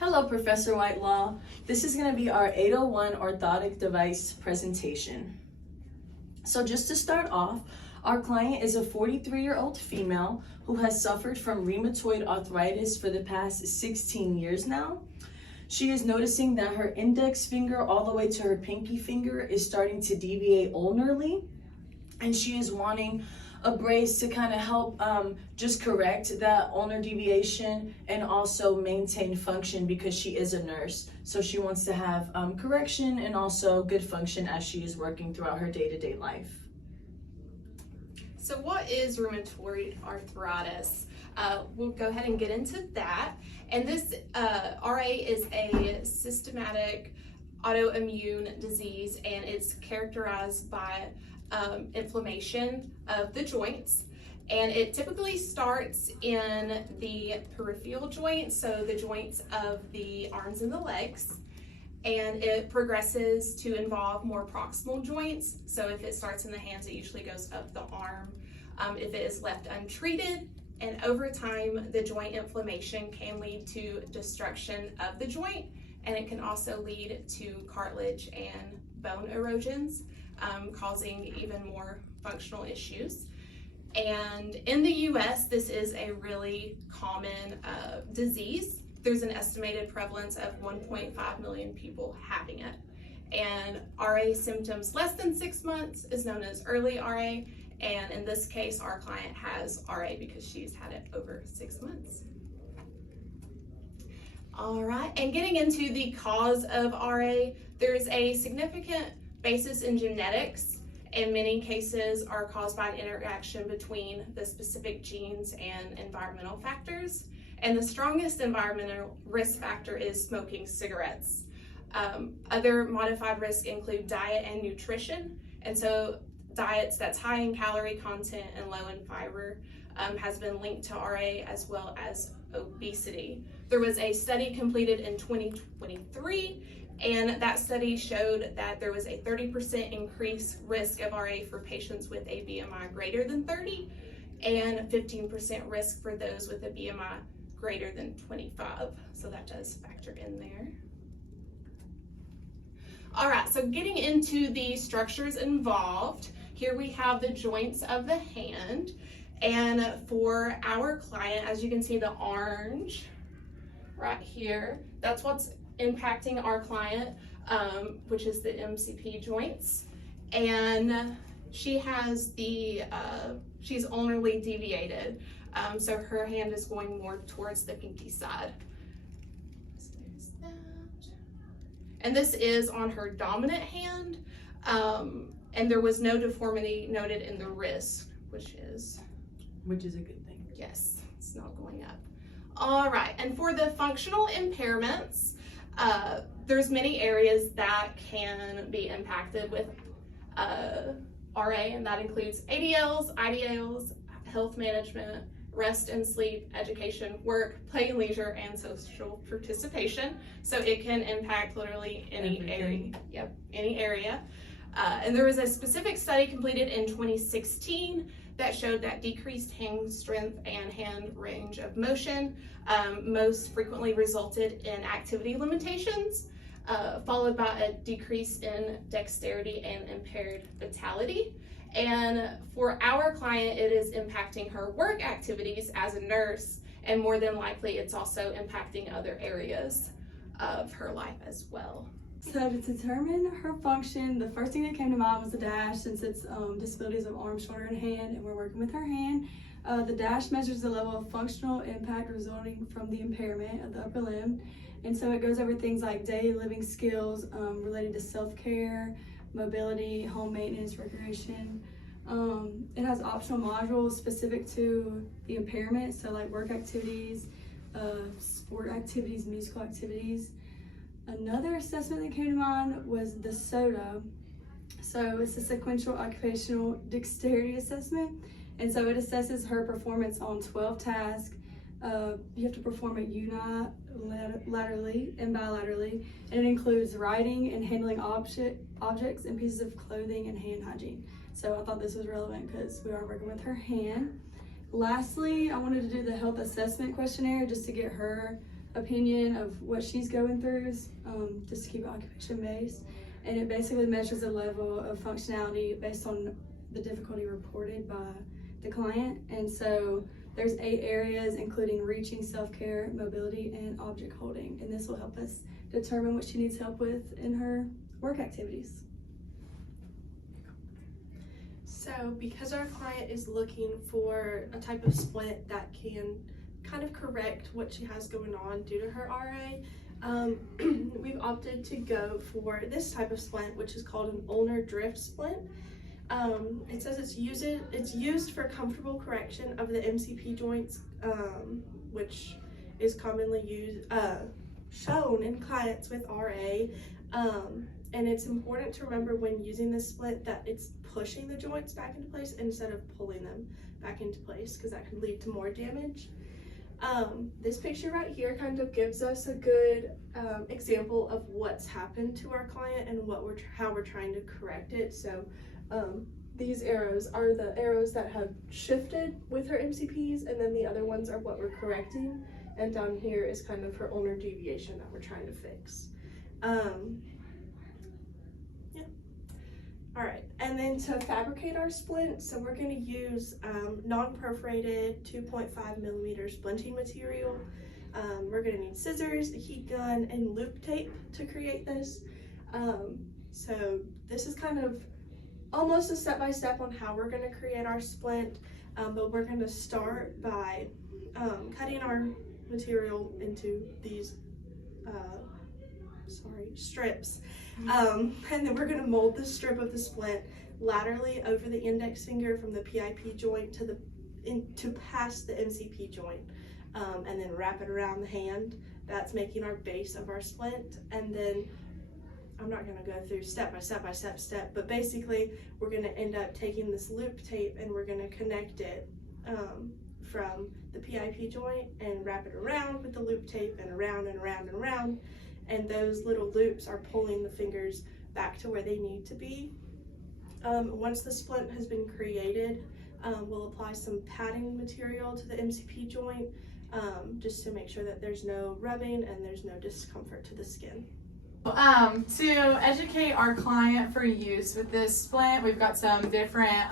Hello, Professor Whitelaw. This is going to be our 801 orthotic device presentation. So just to start off, our client is a 43-year-old female who has suffered from rheumatoid arthritis for the past 16 years now. She is noticing that her index finger all the way to her pinky finger is starting to deviate ulnarly, and she is wanting a brace to kind of help just correct that ulnar deviation and also maintain function because she is a nurse. So she wants to have correction and also good function as she is working throughout her day-to-day life. So what is rheumatoid arthritis? We'll go ahead and get into that. And this RA is a systematic autoimmune disease, and it's characterized by inflammation of the joints, and it typically starts in the peripheral joints, so the joints of the arms and the legs, and it progresses to involve more proximal joints. So if it starts in the hands, it usually goes up the arm. If it is left untreated, and over time the joint inflammation can lead to destruction of the joint, and it can also lead to cartilage and bone erosions, causing even more functional issues. And in the US, this is a really common disease. There's an estimated prevalence of 1.5 million people having it. And RA symptoms less than 6 months is known as early RA. And in this case, our client has RA because she's had it over 6 months. All right, and getting into the cause of RA, there's a significant basis in genetics. In many cases are caused by an interaction between the specific genes and environmental factors. And the strongest environmental risk factor is smoking cigarettes. Other modified risks include diet and nutrition. And so diets that's high in calorie content and low in fiber has been linked to RA, as well as obesity. There was a study completed in 2023, and that study showed that there was a 30% increased risk of RA for patients with a BMI greater than 30, and 15% risk for those with a BMI greater than 25. So that does factor in there. All right, so getting into the structures involved, here we have the joints of the hand. And for our client, as you can see, the orange right here, that's what's impacting our client, which is the MCP joints. And she has she's ulnarly deviated. So her hand is going more towards the pinky side. So there's that. And this is on her dominant hand. And there was no deformity noted in the wrist, which is a good thing. Yes, it's not going up. All right, and for the functional impairments, there's many areas that can be impacted with RA, and that includes ADLs, IDLs, health management, rest and sleep, education, work, play and leisure, and social participation. So it can impact literally any area. Yep, any area. And there was a specific study completed in 2016 that showed that decreased hand strength and hand range of motion most frequently resulted in activity limitations, followed by a decrease in dexterity and impaired vitality. And for our client, it is impacting her work activities as a nurse, and more than likely it's also impacting other areas of her life as well. So to determine her function, the first thing that came to mind was the DASH, since it's disabilities of arm, shoulder, and hand, and we're working with her hand. The DASH measures the level of functional impact resulting from the impairment of the upper limb. And so it goes over things like daily living skills related to self-care, mobility, home maintenance, recreation. It has optional modules specific to the impairment, so like work activities, sport activities, musical activities. Another assessment that came to mind was the SOTA. So it's a sequential occupational dexterity assessment. And so it assesses her performance on 12 tasks. You have to perform it unilaterally and bilaterally. And it includes writing and handling objects and pieces of clothing and hand hygiene. So I thought this was relevant because we are working with her hand. Lastly, I wanted to do the health assessment questionnaire just to get her opinion of what she's going through, just to keep it occupation based. And it basically measures the level of functionality based on the difficulty reported by the client. And so there's 8 areas, including reaching, self-care, mobility, and object holding. And this will help us determine what she needs help with in her work activities. So because our client is looking for a type of splint that can kind of correct what she has going on due to her RA, we've opted to go for this type of splint, which is called an ulnar drift splint. It says it's used for comfortable correction of the MCP joints, which is commonly shown in clients with RA. And it's important to remember when using this splint that it's pushing the joints back into place instead of pulling them back into place, because that can lead to more damage. This picture right here kind of gives us a good example of what's happened to our client and how we're trying to correct it. So these arrows are the arrows that have shifted with her MCPs, and then the other ones are what we're correcting. And down here is kind of her ulnar deviation that we're trying to fix. All right, and then to fabricate our splint, so we're going to use non-perforated 2.5 millimeter splinting material. We're going to need scissors, a heat gun, and loop tape to create this. So this is kind of almost a step-by-step on how we're going to create our splint, but we're going to start by cutting our material into these strips. And then we're going to mold the strip of the splint laterally over the index finger from the PIP joint to past the MCP joint, and then wrap it around the hand. That's making our base of our splint. And then I'm not going to go through step by step, but basically we're going to end up taking this loop tape and we're going to connect it from the PIP joint and wrap it around with the loop tape and around and around and around. And those little loops are pulling the fingers back to where they need to be. Once the splint has been created, we'll apply some padding material to the MCP joint, just to make sure that there's no rubbing and there's no discomfort to the skin. To educate our client for use with this splint, we've got some different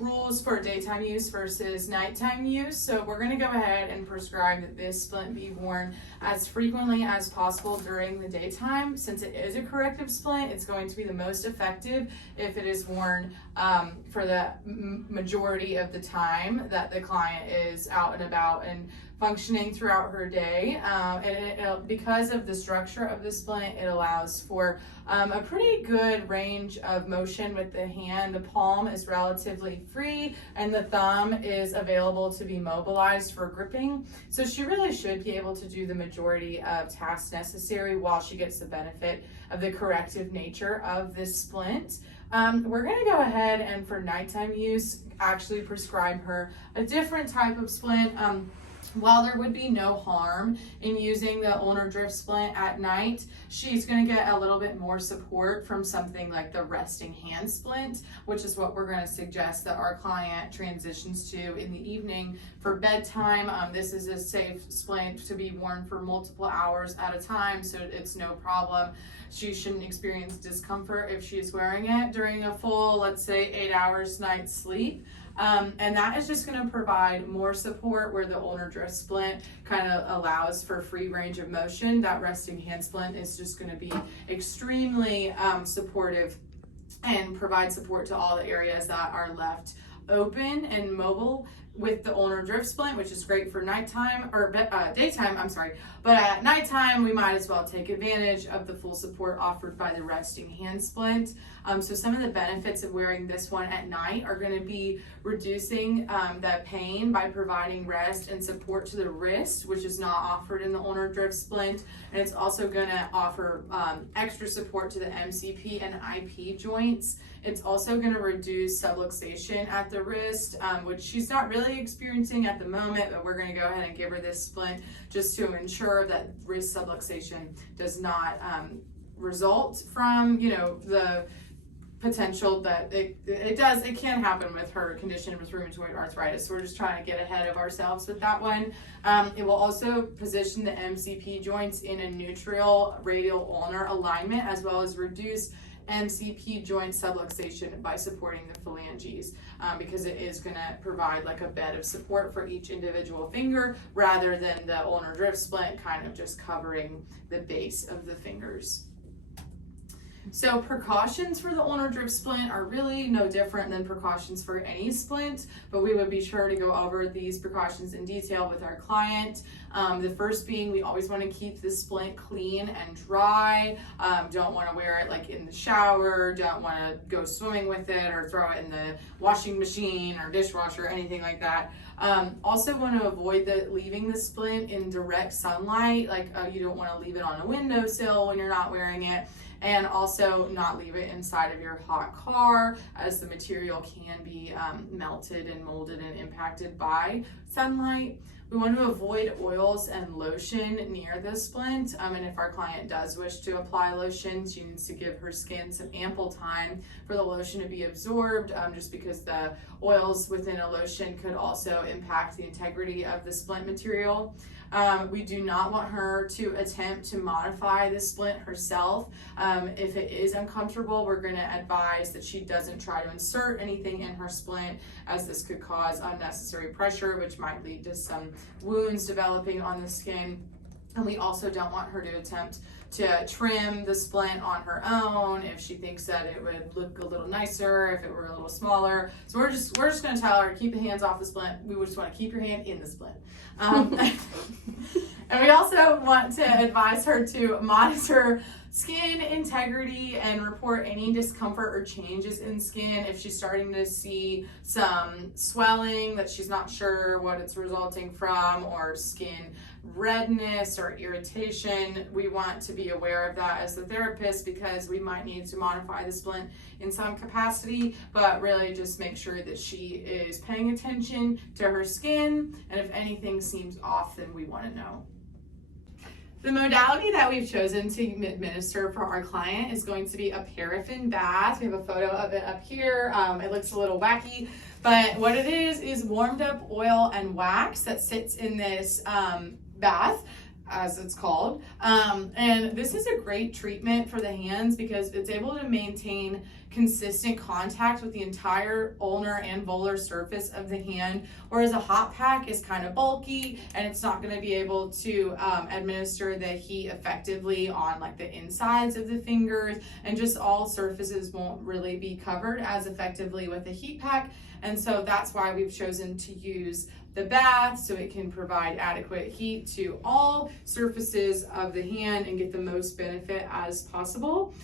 rules for daytime use versus nighttime use. So we're going to go ahead and prescribe that this splint be worn as frequently as possible during the daytime. Since it is a corrective splint, it's going to be the most effective if it is worn for the majority of the time that the client is out and about and functioning throughout her day. Because of the structure of the splint, it allows for a pretty good range of motion with the hand. The palm is relatively free and the thumb is available to be mobilized for gripping. So she really should be able to do the majority of tasks necessary while she gets the benefit of the corrective nature of this splint. We're going to go ahead and for nighttime use actually prescribe her a different type of splint. While there would be no harm in using the ulnar drift splint at night, she's going to get a little bit more support from something like the resting hand splint, which is what we're going to suggest that our client transitions to in the evening for bedtime. This is a safe splint to be worn for multiple hours at a time, so it's no problem. She shouldn't experience discomfort if she's wearing it during a full, let's say, 8 hours night's sleep. And that is just going to provide more support where the ulnar drift splint kind of allows for free range of motion. That resting hand splint is just going to be extremely supportive and provide support to all the areas that are left open and mobile with the ulnar drift splint, which is great for nighttime or daytime, but at nighttime we might as well take advantage of the full support offered by the resting hand splint. So some of the benefits of wearing this one at night are going to be reducing the pain by providing rest and support to the wrist, which is not offered in the ulnar drift splint, and it's also going to offer extra support to the MCP and IP joints. It's also going to reduce subluxation at the wrist, which she's not really experiencing at the moment, but we're going to go ahead and give her this splint just to ensure that wrist subluxation does not result from, the potential that it can happen with her condition with rheumatoid arthritis. So we're just trying to get ahead of ourselves with that one. It will also position the MCP joints in a neutral radial ulnar alignment, as well as reduce MCP joint subluxation by supporting the phalanges, because it is going to provide like a bed of support for each individual finger rather than the ulnar drift splint kind of just covering the base of the fingers. So precautions for the ulnar drift splint are really no different than precautions for any splint, but we would be sure to go over these precautions in detail with our client. The first being, we always want to keep the splint clean and dry. Don't want to wear it like in the shower, don't want to go swimming with it or throw it in the washing machine or dishwasher or anything like that. Also want to avoid leaving the splint in direct sunlight, like you don't want to leave it on a windowsill when you're not wearing it. And also not leave it inside of your hot car, as the material can be melted and molded and impacted by sunlight. We want to avoid oils and lotion near the splint, and if our client does wish to apply lotion, she needs to give her skin some ample time for the lotion to be absorbed, just because the oils within a lotion could also impact the integrity of the splint material. We do not want her to attempt to modify the splint herself. If it is uncomfortable, we're going to advise that she doesn't try to insert anything in her splint, as this could cause unnecessary pressure, which might lead to some wounds developing on the skin. And we also don't want her to attempt to trim the splint on her own if she thinks that it would look a little nicer if it were a little smaller. So we're just going to tell her, keep the hands off the splint. We just want to keep your hand in the splint. And we also want to advise her to monitor skin integrity and report any discomfort or changes in skin. If she's starting to see some swelling that she's not sure what it's resulting from, or skin redness or irritation, we want to be aware of that as the therapist, because we might need to modify the splint in some capacity, but really just make sure that she is paying attention to her skin, and if anything seems off, then we want to know. The modality that we've chosen to administer for our client is going to be a paraffin bath. We have a photo of it up here. It looks a little wacky, but what it is warmed up oil and wax that sits in this bath, as it's called. And this is a great treatment for the hands because it's able to maintain consistent contact with the entire ulnar and volar surface of the hand, whereas a hot pack is kind of bulky and it's not going to be able to administer the heat effectively on like the insides of the fingers, and just all surfaces won't really be covered as effectively with a heat pack. And so that's why we've chosen to use the bath, so it can provide adequate heat to all surfaces of the hand and get the most benefit as possible.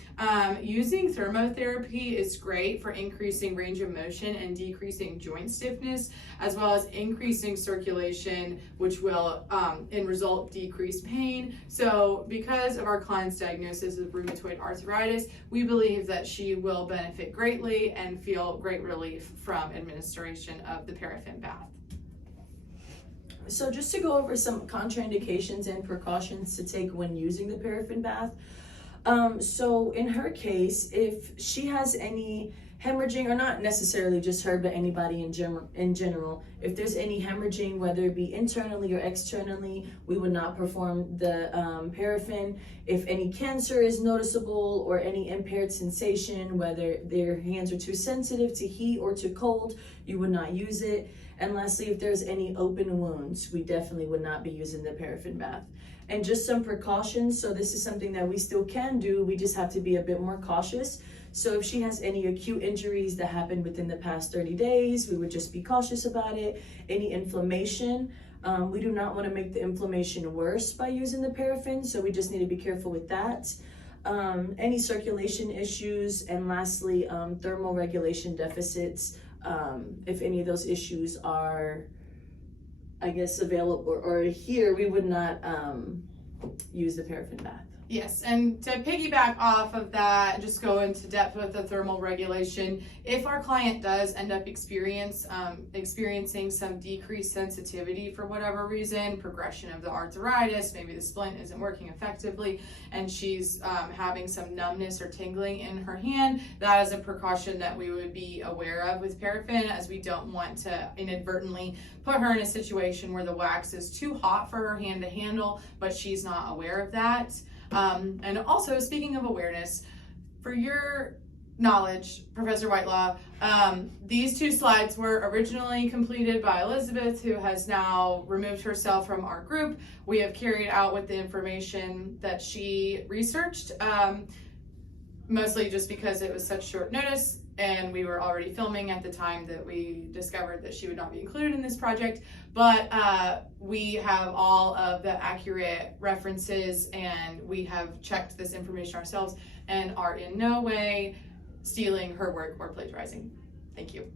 Using thermotherapy is great for increasing range of motion and decreasing joint stiffness, as well as increasing circulation, which will in result decrease pain. So because of our client's diagnosis of rheumatoid arthritis, we believe that she will benefit greatly and feel great relief from administration of the paraffin bath. So just to go over some contraindications and precautions to take when using the paraffin bath. So in her case, if she has any hemorrhaging, or not necessarily just her, but anybody in general, if there's any hemorrhaging, whether it be internally or externally, we would not perform the paraffin. If any cancer is noticeable or any impaired sensation, whether their hands are too sensitive to heat or to cold, you would not use it. And lastly, if there's any open wounds, we definitely would not be using the paraffin bath. And just some precautions. So this is something that we still can do. We just have to be a bit more cautious. So if she has any acute injuries that happened within the past 30 days, we would just be cautious about it. Any inflammation, we do not want to make the inflammation worse by using the paraffin. So we just need to be careful with that. Any circulation issues, and lastly, thermal regulation deficits. If any of those issues are, I guess, available or here, we would not use the paraffin bath. Yes, and to piggyback off of that, just go into depth with the thermal regulation. If our client does end up experiencing some decreased sensitivity for whatever reason, progression of the arthritis, maybe the splint isn't working effectively, and she's having some numbness or tingling in her hand, that is a precaution that we would be aware of with paraffin, as we don't want to inadvertently put her in a situation where the wax is too hot for her hand to handle, but she's not aware of that. And also, speaking of awareness, for your knowledge, Professor Whitelaw, these 2 slides were originally completed by Elizabeth, who has now removed herself from our group. We have carried out with the information that she researched, mostly just because it was such short notice and we were already filming at the time that we discovered that she would not be included in this project. But we have all of the accurate references, and we have checked this information ourselves and are in no way stealing her work or plagiarizing. Thank you.